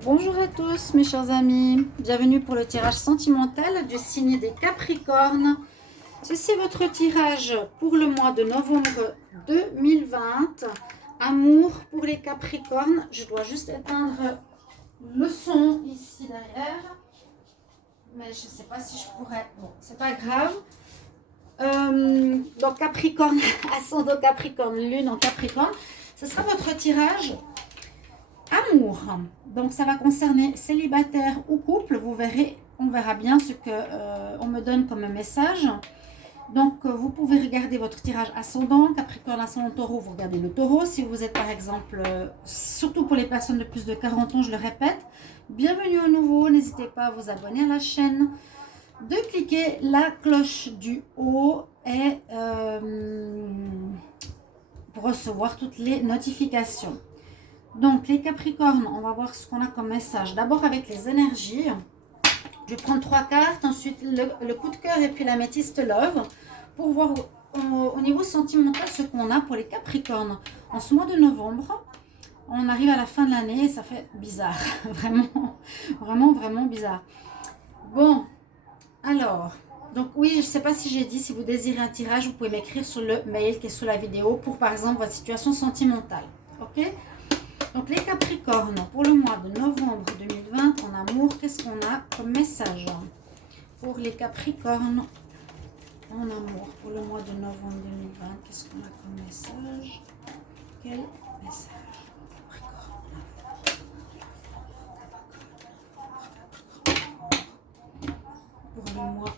Bonjour à tous mes chers amis, bienvenue pour le tirage sentimental du signe des Capricornes. Ceci est votre tirage pour le mois de novembre 2020. Amour pour les Capricornes. Je dois juste éteindre le son ici derrière. Mais je ne sais pas si je pourrais. Bon, c'est pas grave. Donc Capricorne, ascendant Capricorne, lune en Capricorne. Ce sera votre tirage amour. Donc ça va concerner célibataire ou couple. Vous verrez, on verra bien ce que on me donne comme message. Donc vous pouvez regarder votre tirage ascendant, Capricorne, ascendant, taureau, vous regardez le taureau. Si vous êtes par exemple, surtout pour les personnes de plus de 40 ans, je le répète, bienvenue au nouveau, n'hésitez pas à vous abonner à la chaîne, de cliquer la cloche du haut et pour recevoir toutes les notifications. Donc les Capricornes, on va voir ce qu'on a comme message. D'abord avec les énergies. Je vais prendre 3 cartes, ensuite le coup de cœur et puis l'améthyste love pour voir au niveau sentimental ce qu'on a pour les Capricornes. En ce mois de novembre, on arrive à la fin de l'année et ça fait bizarre. Vraiment bizarre. Bon, alors, donc oui, je ne sais pas si j'ai dit, si vous désirez un tirage, vous pouvez m'écrire sur le mail qui est sous la vidéo pour par exemple votre situation sentimentale. Ok ? Donc les Capricornes, pour le mois de novembre 2020, en amour, qu'est-ce qu'on a comme message pour les Capricornes en amour, pour le mois de novembre 2020, qu'est-ce qu'on a comme message? Quel message? Pour le mois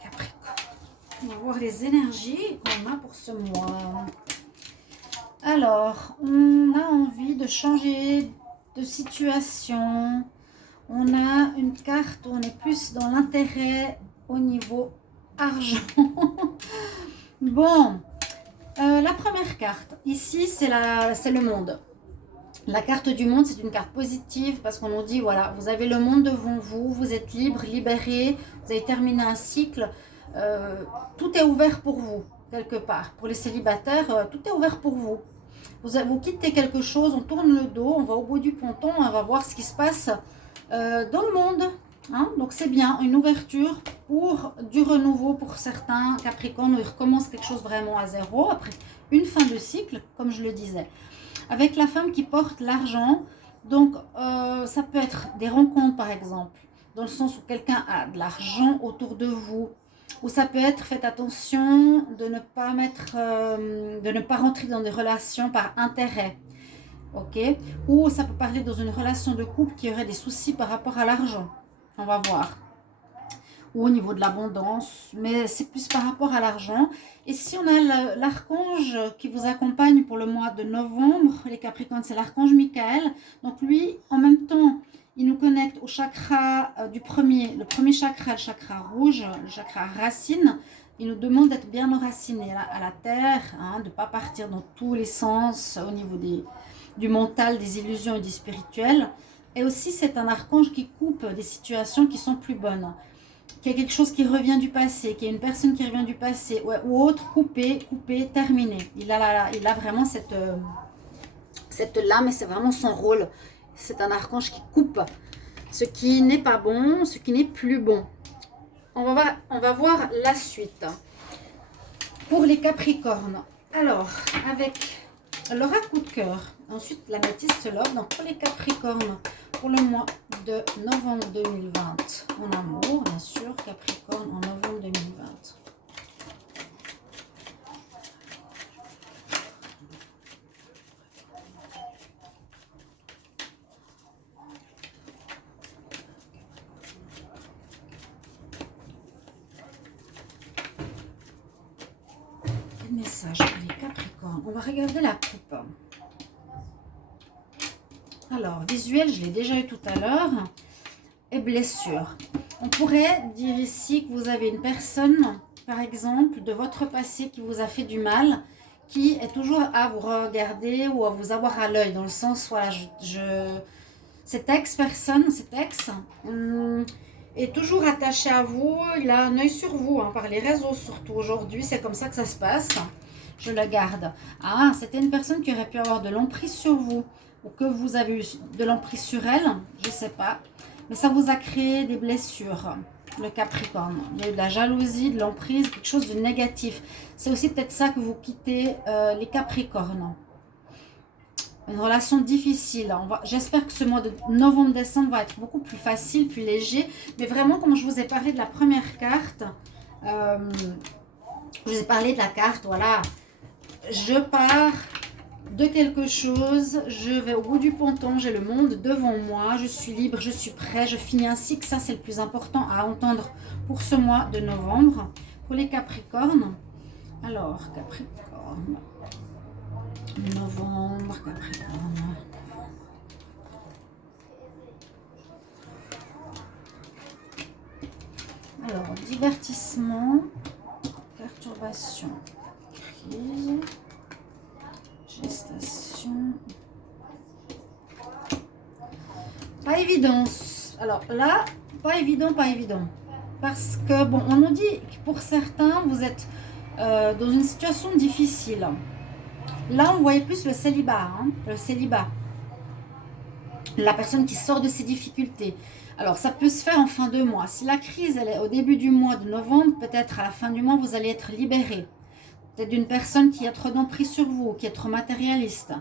Capricorne. On va voir les énergies qu'on a pour ce mois. Alors, on a envie de changer de situation. On a une carte où on est plus dans l'intérêt au niveau argent. Bon, la première carte, ici, c'est le monde. La carte du monde, c'est une carte positive parce qu'on nous dit, voilà, vous avez le monde devant vous, vous êtes libre, libéré, vous avez terminé un cycle. Tout est ouvert pour vous, quelque part. Pour les célibataires, tout est ouvert pour vous. Vous quittez quelque chose, on tourne le dos, on va au bout du ponton, on va voir ce qui se passe dans le monde. Hein. Donc c'est bien, une ouverture pour du renouveau pour certains Capricornes où ils recommencent quelque chose vraiment à zéro, après une fin de cycle, comme je le disais. Avec la femme qui porte l'argent, donc ça peut être des rencontres par exemple, dans le sens où quelqu'un a de l'argent autour de vous, ou ça peut être, faites attention de ne pas de ne pas rentrer dans des relations par intérêt, ok? Ou ça peut parler dans une relation de couple qui aurait des soucis par rapport à l'argent, on va voir. Ou au niveau de l'abondance, mais c'est plus par rapport à l'argent. Et si on a l'archange qui vous accompagne pour le mois de novembre, les Capricornes, c'est l'archange Michael. Donc lui, en même temps, il nous connecte au chakra le premier chakra, le chakra rouge, le chakra racine. Il nous demande d'être bien enraciné à la terre, hein, de ne pas partir dans tous les sens au niveau du mental, des illusions et du spirituel. Et aussi, c'est un archange qui coupe des situations qui sont plus bonnes. Qu'il y a quelque chose qui revient du passé, qu'il y a une personne qui revient du passé, ou autre, coupé, terminé. Il a vraiment cette lame et c'est vraiment son rôle. C'est un archange qui coupe ce qui n'est pas bon, ce qui n'est plus bon. On va voir la suite. Pour les Capricornes, alors, avec l'aura coup de cœur, ensuite la métiste love, donc pour les Capricornes, pour le mois de novembre 2020, en amour, bien sûr, Capricorne en novembre 2020. Quel message pour les Capricornes? On va regarder la coupe. Alors, visuel, je l'ai déjà eu tout à l'heure. Et blessure. On pourrait dire ici que vous avez une personne, par exemple, de votre passé qui vous a fait du mal, qui est toujours à vous regarder ou à vous avoir à l'œil, dans le sens, voilà, cette ex-personne, cet ex, est toujours attaché à vous. Il a un œil sur vous, hein, par les réseaux surtout aujourd'hui. C'est comme ça que ça se passe. Je le garde. Ah, c'était une personne qui aurait pu avoir de l'emprise sur vous. Ou que vous avez eu de l'emprise sur elle. Je ne sais pas. Mais ça vous a créé des blessures. Le Capricorne. Il y a eu de la jalousie, de l'emprise, quelque chose de négatif. C'est aussi peut-être ça que vous quittez les Capricornes. Une relation difficile. J'espère que ce mois de novembre-décembre va être beaucoup plus facile, plus léger. Mais vraiment, comme je vous ai parlé de la première carte, je vous ai parlé de la carte, voilà. Je pars de quelque chose, je vais au bout du ponton, j'ai le monde devant moi, je suis libre, je suis prêt, je finis un cycle. Ça, c'est le plus important à entendre pour ce mois de novembre. Pour les Capricornes, alors, Capricorne... Novembre, Capricorne. Alors, divertissement, perturbation, crise, gestation. Pas évident. Alors là, pas évident, pas évident. Parce que, bon, on nous dit que pour certains, vous êtes dans une situation difficile. Là, on voyait plus le célibat, hein, le célibat. La personne qui sort de ses difficultés. Alors, ça peut se faire en fin de mois. Si la crise, elle est au début du mois de novembre, peut-être à la fin du mois, vous allez être libéré. Peut-être d'une personne qui a trop d'emprise sur vous, qui est trop matérialiste.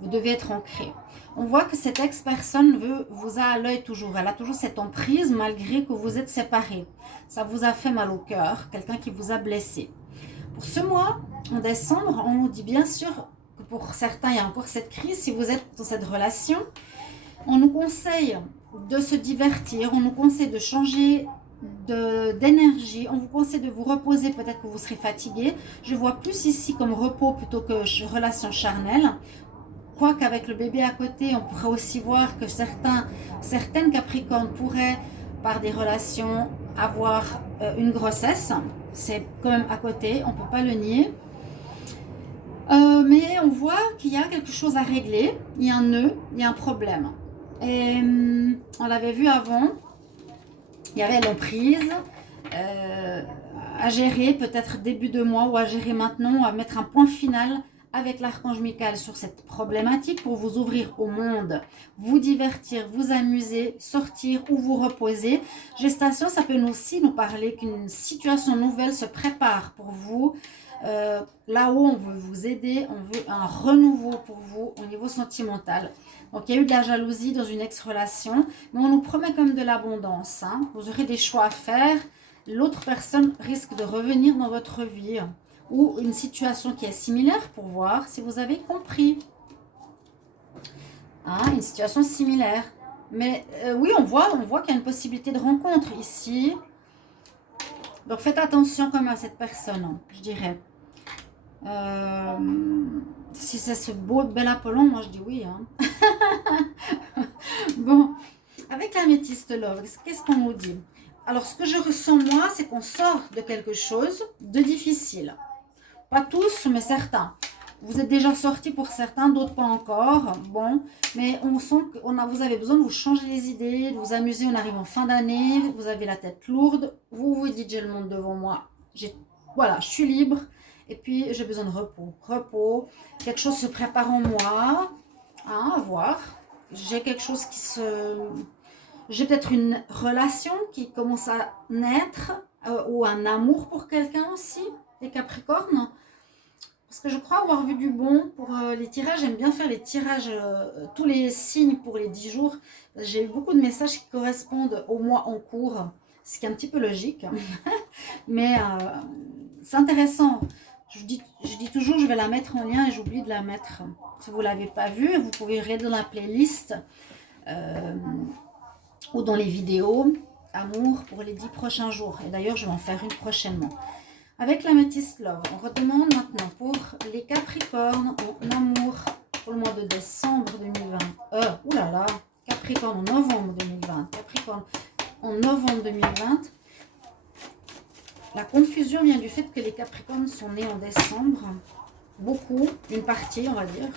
Vous devez être ancré. On voit que cette ex-personne vous a à l'œil toujours. Elle a toujours cette emprise malgré que vous êtes séparés. Ça vous a fait mal au cœur, quelqu'un qui vous a blessé. Pour ce mois, en décembre, on nous dit bien sûr que pour certains, il y a encore cette crise. Si vous êtes dans cette relation, on nous conseille de se divertir, on nous conseille de changer d'énergie, on vous conseille de vous reposer, peut-être que vous serez fatigué. Je vois plus ici comme repos plutôt que relation charnelle. Quoique avec le bébé à côté, on pourrait aussi voir que certaines Capricornes pourraient, par des relations, avoir une grossesse. C'est quand même à côté, on ne peut pas le nier. Mais on voit qu'il y a quelque chose à régler, il y a un nœud, il y a un problème. Et on l'avait vu avant, il y avait l'emprise à gérer peut-être début de mois ou à gérer maintenant, à mettre un point final avec l'archange Michael sur cette problématique pour vous ouvrir au monde, vous divertir, vous amuser, sortir ou vous reposer. Gestation, ça peut aussi nous parler qu'une situation nouvelle se prépare pour vous. Là-haut, on veut vous aider, on veut un renouveau pour vous au niveau sentimental. Donc, il y a eu de la jalousie dans une ex-relation, mais on nous promet comme de l'abondance. Hein. Vous aurez des choix à faire. L'autre personne risque de revenir dans votre vie ou une situation qui est similaire pour voir si vous avez compris. Hein, une situation similaire. Mais oui, on voit qu'il y a une possibilité de rencontre ici. Donc, faites attention comme à cette personne, je dirais. Si c'est ce beau, bel Apollon, moi je dis oui. Hein. Bon, avec l'améthyste love, qu'est-ce qu'on nous dit? Alors, ce que je ressens moi, c'est qu'on sort de quelque chose de difficile. Pas tous, mais certains. Vous êtes déjà sortis pour certains, d'autres pas encore. Bon, mais on sent que vous avez besoin de vous changer les idées, de vous amuser. On arrive en fin d'année, vous avez la tête lourde. Vous vous dites, j'ai le monde devant moi. Voilà, je suis libre. Et puis, j'ai besoin de repos. Repos, quelque chose se prépare en moi. Hein, à voir. J'ai quelque chose qui se... J'ai peut-être une relation qui commence à naître. Ou un amour pour quelqu'un aussi, les Capricornes. Parce que je crois avoir vu du bon pour les tirages. J'aime bien faire les tirages, tous les signes pour les 10 jours. J'ai eu beaucoup de messages qui correspondent au mois en cours. Ce qui est un petit peu logique. Mais c'est intéressant. Je dis toujours, je vais la mettre en lien et j'oublie de la mettre. Si vous ne l'avez pas vue, vous pouvez regarder dans la playlist ou dans les vidéos Amour pour les 10 prochains jours. Et d'ailleurs, je vais en faire une prochainement. Avec l'améthyste love, on redemande maintenant pour les Capricornes en amour pour le mois de décembre 2020. Oulala, Capricorne en novembre 2020. Capricorne en novembre 2020. La confusion vient du fait que les Capricornes sont nés en décembre. Beaucoup, une partie on va dire,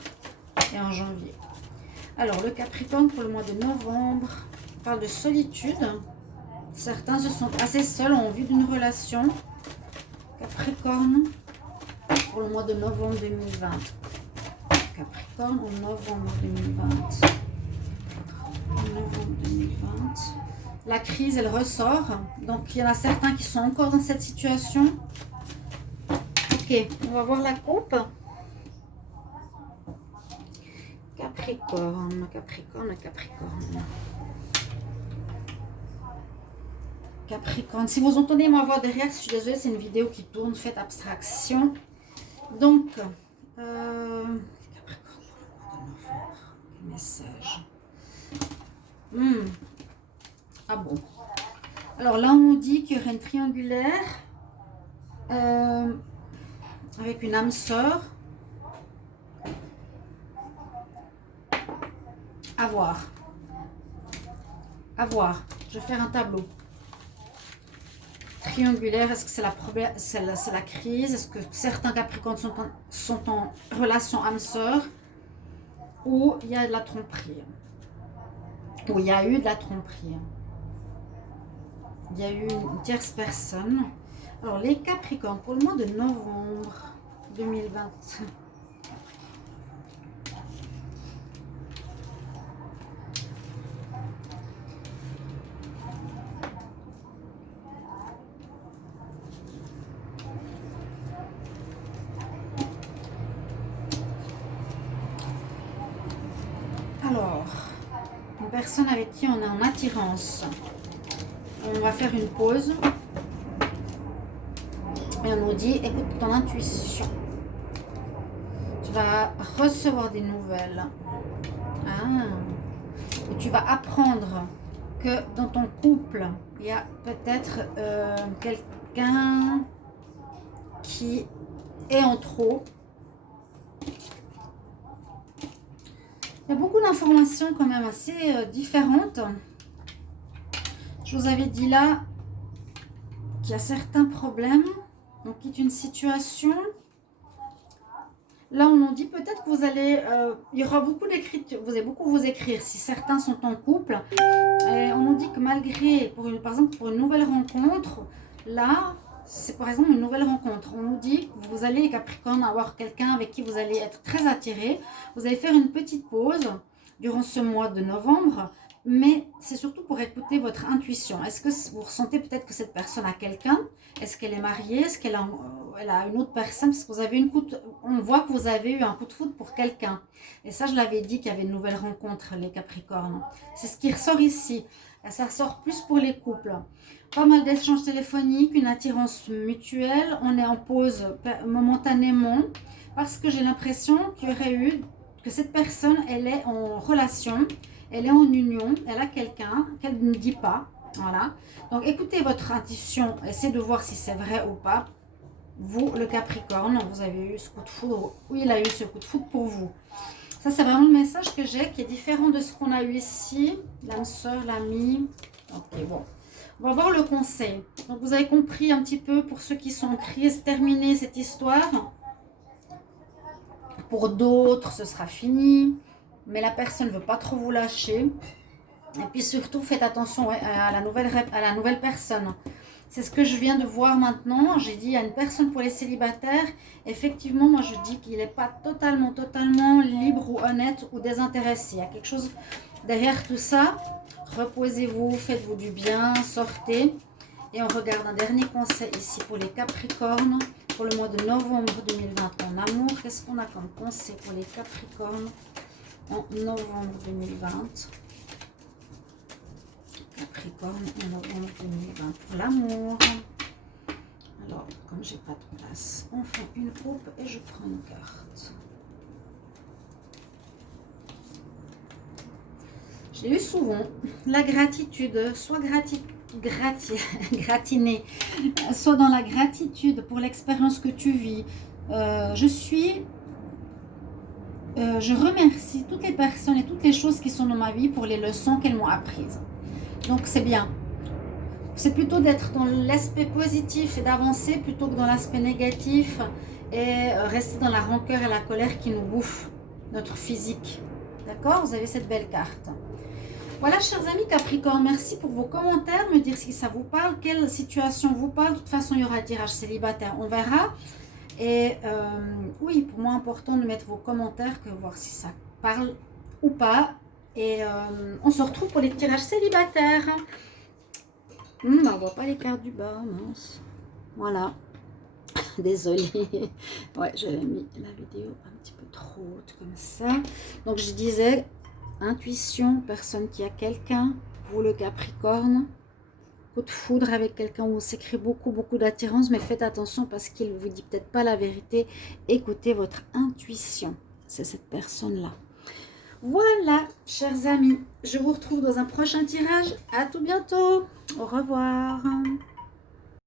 et en janvier. Alors le Capricorne pour le mois de novembre, on parle de solitude. Certains se sont assez seuls, ont envie d'une relation. Capricorne, pour le mois de novembre 2020. Capricorne en novembre 2020. Novembre 2020. La crise, elle ressort. Donc, il y en a certains qui sont encore dans cette situation. Ok, on va voir la coupe. Capricorne, Capricorne, Capricorne. Capricorne. Si vous entendez ma voix derrière, je suis désolée, c'est une vidéo qui tourne, faites abstraction. Donc, Capricorne pour le mois de novembre. Quel message. Ah bon. Alors là, on nous dit qu'il y aurait une triangulaire avec une âme sœur. À voir. À voir. Je vais faire un tableau. Triangulaire, est-ce que c'est la crise? Est-ce que certains Capricornes sont en relation âme sœur? Ou il y a de la tromperie? Ou il y a eu de la tromperie? Il y a eu une tierce personne. Alors, les Capricornes, pour le mois de novembre 2020. Alors, une personne avec qui on est en attirance. On va faire une pause. Et on nous dit, écoute ton intuition. Tu vas recevoir des nouvelles. Et tu vas apprendre que dans ton couple, il y a peut-être quelqu'un qui est en trop. Il y a beaucoup d'informations quand même assez différentes. Je vous avais dit là qu'il y a certains problèmes. On quitte une situation. Là, on nous dit peut-être que vous allez... il y aura beaucoup d'écriture. Vous allez beaucoup vous écrire si certains sont en couple. Et on nous dit que malgré, par exemple, pour une nouvelle rencontre, là, c'est par exemple une nouvelle rencontre. On nous dit que vous allez, les Capricornes, avoir quelqu'un avec qui vous allez être très attiré. Vous allez faire une petite pause durant ce mois de novembre. Mais c'est surtout pour écouter votre intuition. Est-ce que vous ressentez peut-être que cette personne a quelqu'un? Est-ce qu'elle est mariée? Est-ce qu'elle a une autre personne? Parce que vous avez on voit que vous avez eu un coup de foudre pour quelqu'un. Et ça, je l'avais dit qu'il y avait une nouvelle rencontre, les Capricornes. C'est ce qui ressort ici. Et ça ressort plus pour les couples. Pas mal d'échanges téléphoniques, une attirance mutuelle. On est en pause momentanément. Parce que j'ai l'impression qu'il y aurait eu que cette personne, elle est en relation. Elle est en union, elle a quelqu'un qu'elle ne dit pas. Voilà. Donc, écoutez votre intuition. Essayez de voir si c'est vrai ou pas. Vous, le Capricorne, vous avez eu ce coup de foudre. Oui, il a eu ce coup de foudre pour vous. Ça, c'est vraiment le message que j'ai qui est différent de ce qu'on a eu ici. L'âme sœur, l'ami. Ok, bon. On va voir le conseil. Donc, vous avez compris un petit peu pour ceux qui sont en crise. Terminez cette histoire. Pour d'autres, ce sera fini. Mais la personne ne veut pas trop vous lâcher. Et puis surtout, faites attention à la nouvelle personne. C'est ce que je viens de voir maintenant. J'ai dit, il y a une personne pour les célibataires. Effectivement, moi, je dis qu'il n'est pas totalement libre ou honnête ou désintéressé. Il y a quelque chose derrière tout ça. Reposez-vous, faites-vous du bien, sortez. Et on regarde un dernier conseil ici pour les Capricornes. Pour le mois de novembre 2020 en amour. Qu'est-ce qu'on a comme conseil pour les Capricornes en novembre 2020. Capricorne en novembre 2020 pour l'amour. Alors, comme j'ai pas de place, on fait une coupe et je prends une carte. J'ai eu souvent la gratitude, soit gratiné, soit dans la gratitude pour l'expérience que tu vis. Je remercie toutes les personnes et toutes les choses qui sont dans ma vie pour les leçons qu'elles m'ont apprises. Donc c'est bien. C'est plutôt d'être dans l'aspect positif et d'avancer plutôt que dans l'aspect négatif et rester dans la rancœur et la colère qui nous bouffent notre physique. D'accord? Vous avez cette belle carte. Voilà, chers amis Capricorne, merci pour vos commentaires, me dire si ça vous parle, quelle situation vous parle. De toute façon, il y aura tirage célibataire, on verra. Et oui, pour moi, important de mettre vos commentaires, que voir si ça parle ou pas. Et on se retrouve pour les tirages célibataires. On voit pas les cartes du bas, mince. Voilà. Désolée. Ouais, j'avais mis la vidéo un petit peu trop haute comme ça. Donc, je disais, intuition, personne qui a quelqu'un. Vous, le Capricorne. Coup de foudre avec quelqu'un où on s'écrit beaucoup d'attirance. Mais faites attention parce qu'il ne vous dit peut-être pas la vérité. Écoutez votre intuition. C'est cette personne-là. Voilà, chers amis. Je vous retrouve dans un prochain tirage. À tout bientôt. Au revoir.